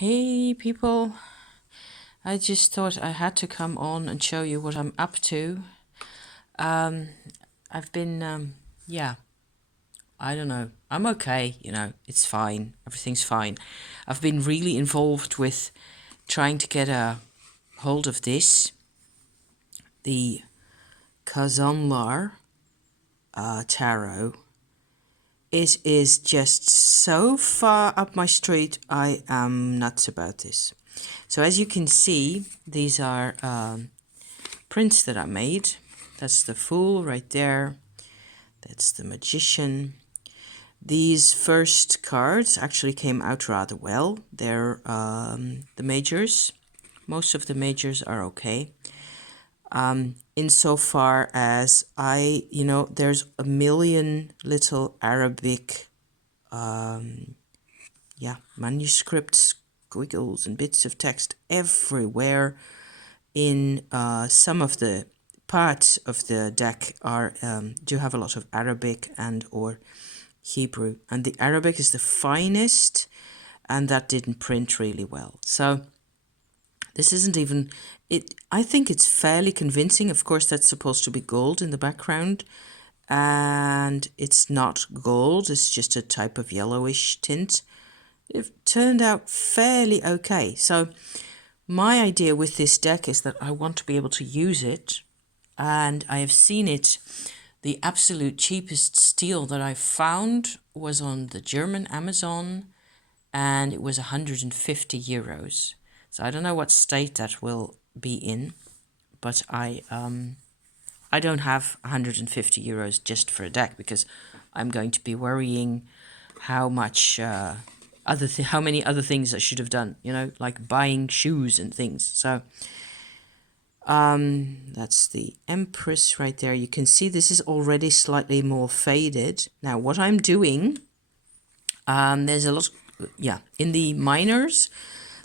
Hey people, I just thought I had to come on and show you what I'm up to. Um, I've been, yeah, I don't know. I'm okay, it's fine. Everything's fine. I've been really involved with trying to get a hold of this, the Kazanlar tarot. It is just so far up my street, I am nuts about this. So as you can see, these are prints that I made. That's the Fool right there. That's the Magician. These first cards actually came out rather well. They're the majors. Most of the majors are okay. Insofar as there's a million little Arabic manuscripts, squiggles and bits of text everywhere. In some of the parts of the deck are do have a lot of Arabic and or Hebrew, and the Arabic is the finest, and that didn't print really well. So this isn't even it. I think it's fairly convincing. Of course, that's supposed to be gold in the background, and it's not gold. It's just a type of yellowish tint. It turned out fairly okay. So my idea with this deck is that I want to be able to use it, and I have seen it. The absolute cheapest steal that I found was on the German Amazon, and it was 150 euros. So I don't know what state that will be in, but I don't have 150 euros just for a deck, because I'm going to be worrying how much how many other things I should have done, like buying shoes and things. So that's the Empress right there. You can see this is already slightly more faded. Now what I'm doing, there's a lot, in the minors,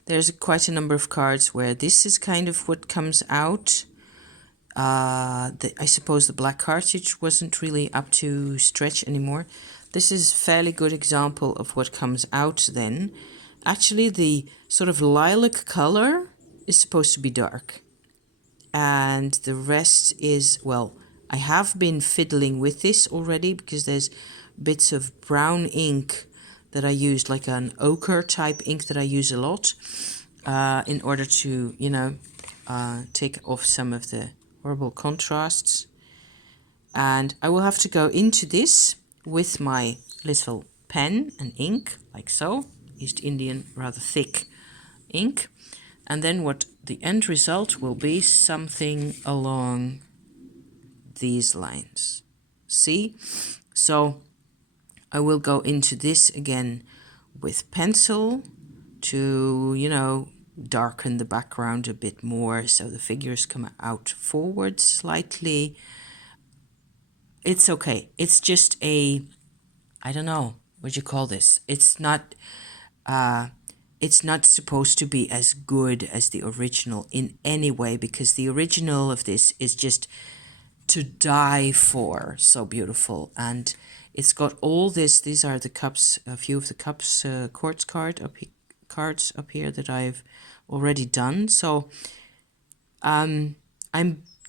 there's quite a number of cards where this is kind of what comes out. I suppose the black cartridge wasn't really up to stretch anymore. This is a fairly good example of what comes out then. Actually, the sort of lilac color is supposed to be dark. And the rest is, well, I have been fiddling with this already, because there's bits of brown ink that I used, like an ochre type ink that I use a lot, in order to, take off some of the horrible contrasts. And I will have to go into this with my little pen and ink, like so, East Indian, rather thick ink. And then what the end result will be something along these lines. See? So I will go into this again with pencil to, darken the background a bit more so the figures come out forward slightly. It's okay. It's just I don't know what you call this. It's not supposed to be as good as the original in any way, because the original of this is just to die for. So beautiful. And it's got all this. These are the cups, a few of the cups, quartz cards up here that I've already done. So I'm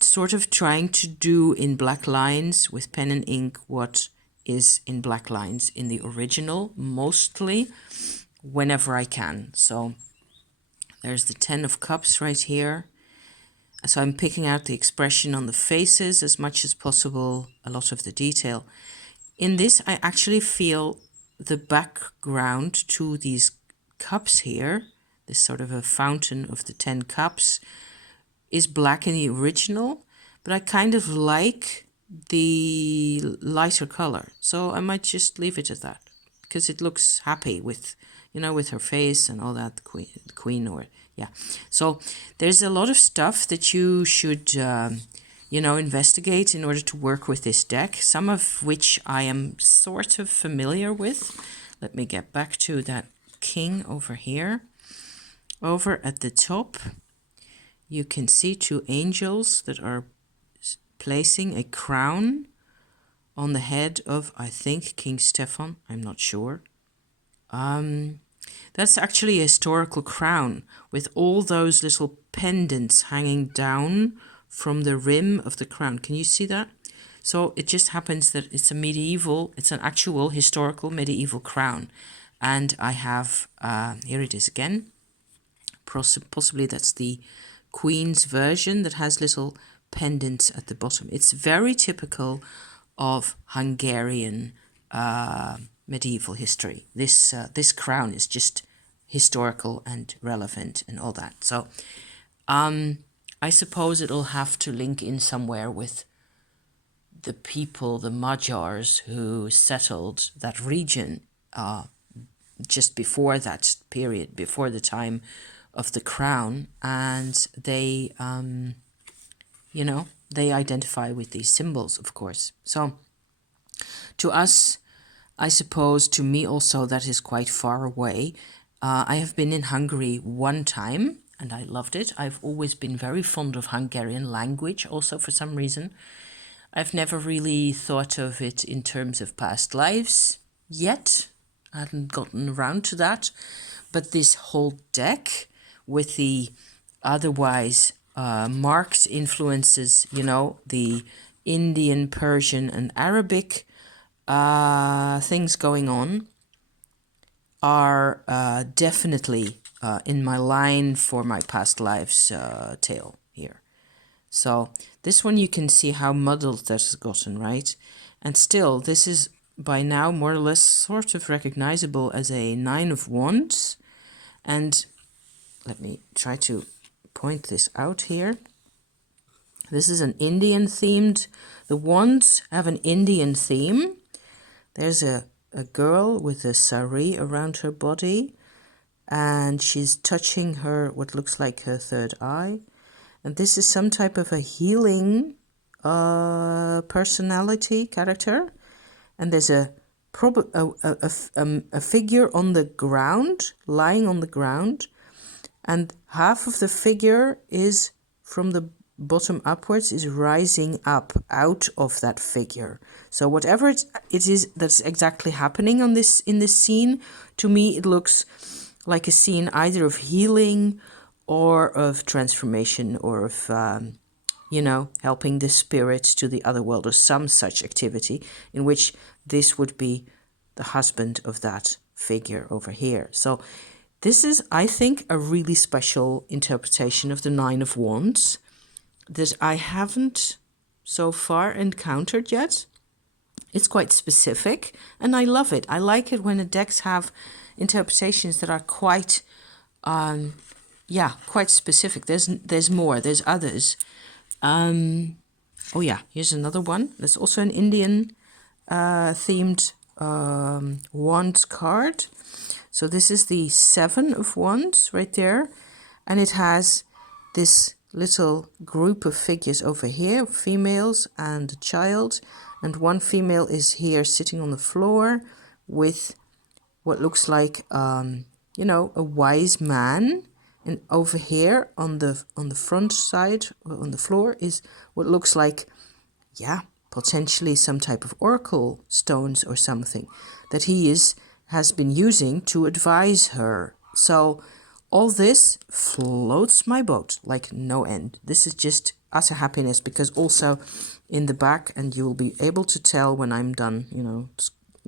sort of trying to do in black lines with pen and ink what is in black lines in the original, mostly, whenever I can. So there's the 10 of Cups right here. So I'm picking out the expression on the faces as much as possible, a lot of the detail. In this, I actually feel the background to these cups here, this sort of a fountain of the 10 cups, is black in the original, but I kind of like the lighter color. So I might just leave it at that, because it looks happy with, with her face and all that, the queen or, yeah. So there's a lot of stuff that you should, investigate in order to work with this deck, some of which I am sort of familiar with. Let me get back to that king over here. Over at the top, you can see two angels that are placing a crown on the head of, I think, King Stefan. I'm not sure. That's actually a historical crown with all those little pendants hanging down from the rim of the crown. Can you see that? So it just happens that it's an actual historical medieval crown. And I have, here it is again. Possibly that's the Queen's version that has little pendants at the bottom. It's very typical of Hungarian medieval history. This crown is just historical and relevant and all that. So I suppose it'll have to link in somewhere with the people, the Magyars, who settled that region just before that period, before the time of the crown, and they, they identify with these symbols, of course. So to us, I suppose, to me also, that is quite far away. I have been in Hungary one time, and I loved it. I've always been very fond of Hungarian language, also for some reason. I've never really thought of it in terms of past lives yet. I hadn't gotten around to that. But this whole deck with the otherwise marked influences, the Indian, Persian and Arabic things going on are definitely in my line for my past lives tale here. So this one you can see how muddled that has gotten, right? And still, this is by now more or less sort of recognizable as a 9 of Wands. And let me try to point this out here. This is an Indian themed, the wands have an Indian theme. There's a girl with a sari around her body, and she's touching what looks like her third eye. And this is some type of a healing personality character. And there's a figure on the ground, lying on the ground, and half of the figure is from the bottom upwards is rising up out of that figure. So whatever it is that's exactly happening in this scene, to me it looks like a scene either of healing or of transformation or of helping the spirits to the other world, or some such activity in which this would be the husband of that figure over here. So this is, I think, a really special interpretation of the 9 of Wands that I haven't so far encountered yet. It's quite specific and I love it. I like it when the decks have interpretations that are quite specific. There's more, there's others. Here's another one. There's also an Indian themed wands card. So this is the 7 of Wands right there. And it has this little group of figures over here, females and a child. And one female is here sitting on the floor with what looks like, a wise man. And over here on the front side, on the floor, is what looks like, potentially some type of oracle stones or something that he has been using to advise her. So all this floats my boat like no end. This is just utter happiness, because also in the back, and you will be able to tell when I'm done,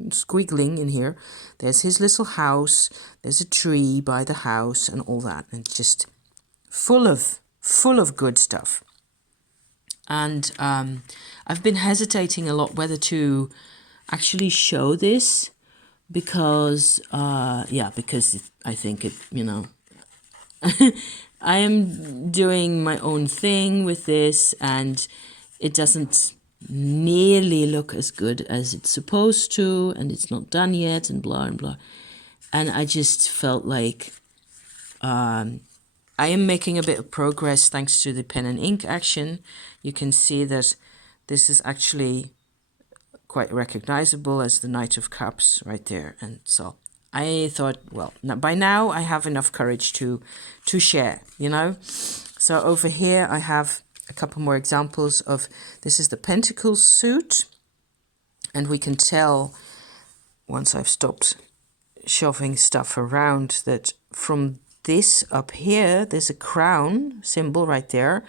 squiggling in here, there's his little house, there's a tree by the house and all that, and it's just full of good stuff. And I've been hesitating a lot whether to actually show this, because I think it, I am doing my own thing with this, and it doesn't nearly look as good as it's supposed to, and it's not done yet, and blah and blah. And I just felt like I am making a bit of progress thanks to the pen and ink action. You can see that this is actually quite recognizable as the Knight of Cups right there. And so I thought, well, by now I have enough courage to share, So over here I have a couple more examples of, this is the Pentacles suit. And we can tell, once I've stopped shoving stuff around that from this up here, there's a crown symbol right there.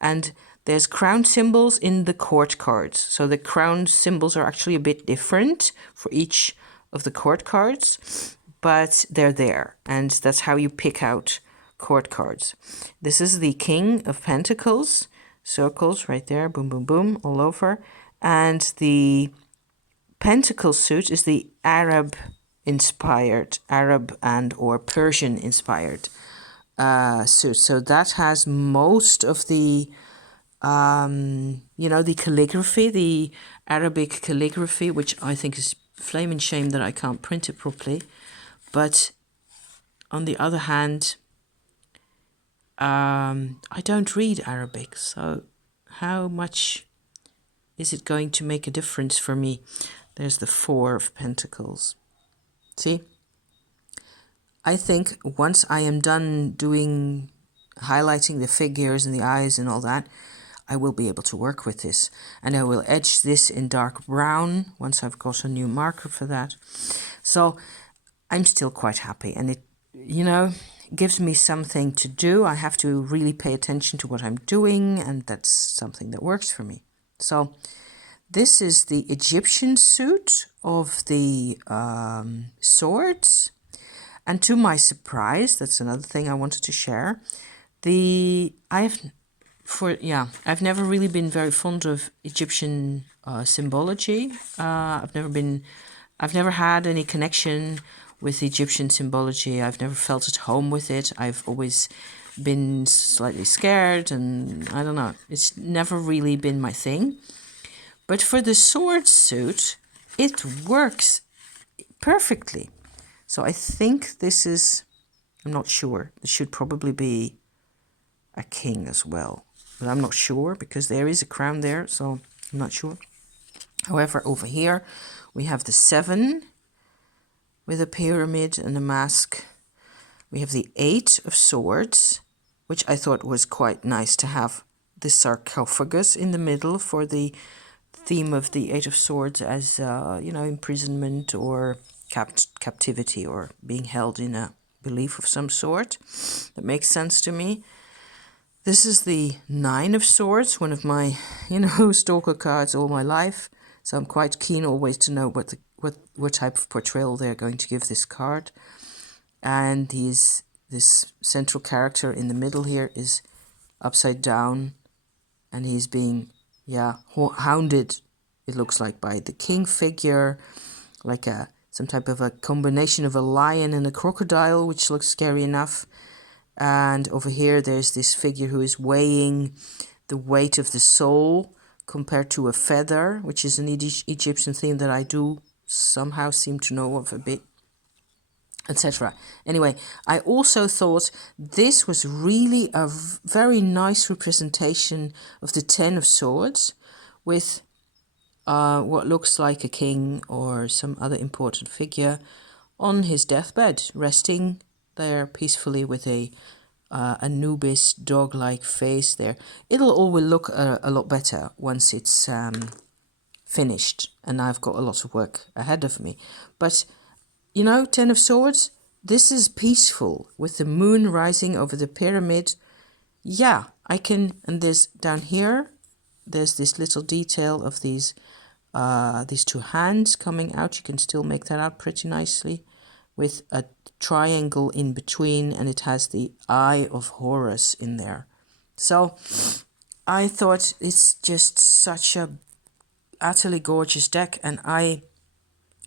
And there's crown symbols in the court cards. So the crown symbols are actually a bit different for each of the court cards, but they're there. And that's how you pick out court cards. This is the King of Pentacles, circles right there, boom, boom, boom, all over. And the Pentacle suit is the Arab and or Persian inspired suit. So that has most of the the calligraphy, the Arabic calligraphy, which I think is flaming shame that I can't print it properly. But on the other hand, I don't read Arabic, so how much is it going to make a difference for me? There's the Four of Pentacles. See? I think once I am done highlighting the figures and the eyes and all that, I will be able to work with this. And I will edge this in dark brown once I've got a new marker for that. So I'm still quite happy. And it, gives me something to do. I have to really pay attention to what I'm doing. And that's something that works for me. So this is the Egyptian suit of the swords. And to my surprise, that's another thing I wanted to share. I've never really been very fond of Egyptian symbology. I've never had any connection with Egyptian symbology. I've never felt at home with it. I've always been slightly scared, and I don't know. It's never really been my thing. But for the sword suit, it works perfectly. So I think this is, I'm not sure. This should probably be a king as well. But I'm not sure because there is a crown there, so I'm not sure. However, over here we have the 7 with a pyramid and a mask. We have the 8 of swords, which I thought was quite nice to have the sarcophagus in the middle for the theme of the 8 of swords as, imprisonment or captivity or being held in a belief of some sort. That makes sense to me. This is the 9 of swords, one of my, stalker cards all my life. So I'm quite keen always to know what type of portrayal they're going to give this card. And this central character in the middle here is upside down, and he's being, hounded, it looks like, by the king figure, like some type of a combination of a lion and a crocodile, which looks scary enough. And over here, there's this figure who is weighing the weight of the soul compared to a feather, which is an Egyptian theme that I do somehow seem to know of a bit, etc. Anyway, I also thought this was really a very nice representation of the 10 of swords with what looks like a king or some other important figure on his deathbed, resting there peacefully with a Anubis dog-like face there. It'll all will look a lot better once it's finished, and I've got a lot of work ahead of me. But 10 of swords, this is peaceful with the moon rising over the pyramid. Yeah, I can. And there's down here, there's this little detail of these 2 hands coming out. You can still make that out pretty nicely with a triangle in between, and it has the Eye of Horus in there. So I thought it's just such a utterly gorgeous deck, and I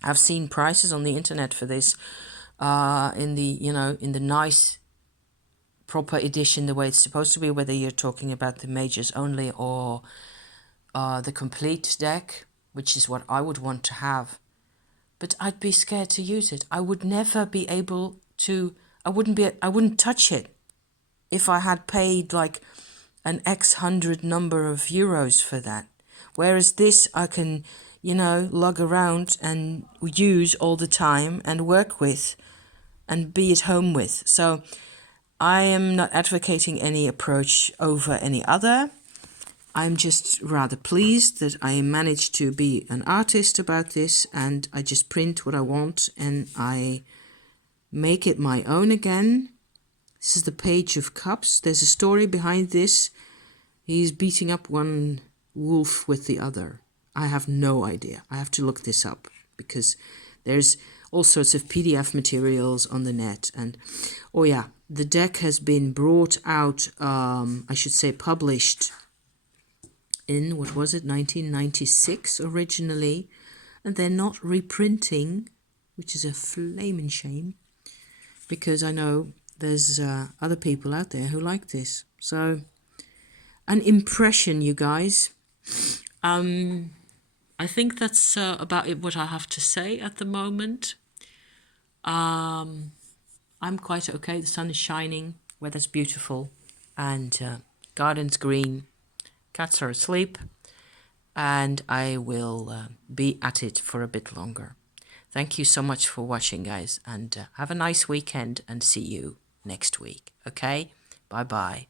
have seen prices on the internet for this in the nice proper edition, the way it's supposed to be, whether you're talking about the majors only or the complete deck, which is what I would want to have. But I'd be scared to use it. I would never be able to, I wouldn't touch it if I had paid like an X hundred number of euros for that. Whereas this I can, lug around and use all the time and work with and be at home with. So I am not advocating any approach over any other. I'm just rather pleased that I managed to be an artist about this, and I just print what I want and I make it my own again. This is the Page of Cups. There's a story behind this. He's beating up one wolf with the other. I have no idea. I have to look this up because there's all sorts of PDF materials on the net. And oh yeah, the deck has been brought out, I should say published in, what was it, 1996 originally. And they're not reprinting, which is a flaming shame, because I know there's other people out there who like this. So, an impression, you guys. I think that's about it, what I have to say at the moment. I'm quite okay. The sun is shining, weather's beautiful, and garden's green. Cats are asleep, and I will be at it for a bit longer. Thank you so much for watching, guys, and have a nice weekend, and see you next week. Okay? Bye-bye.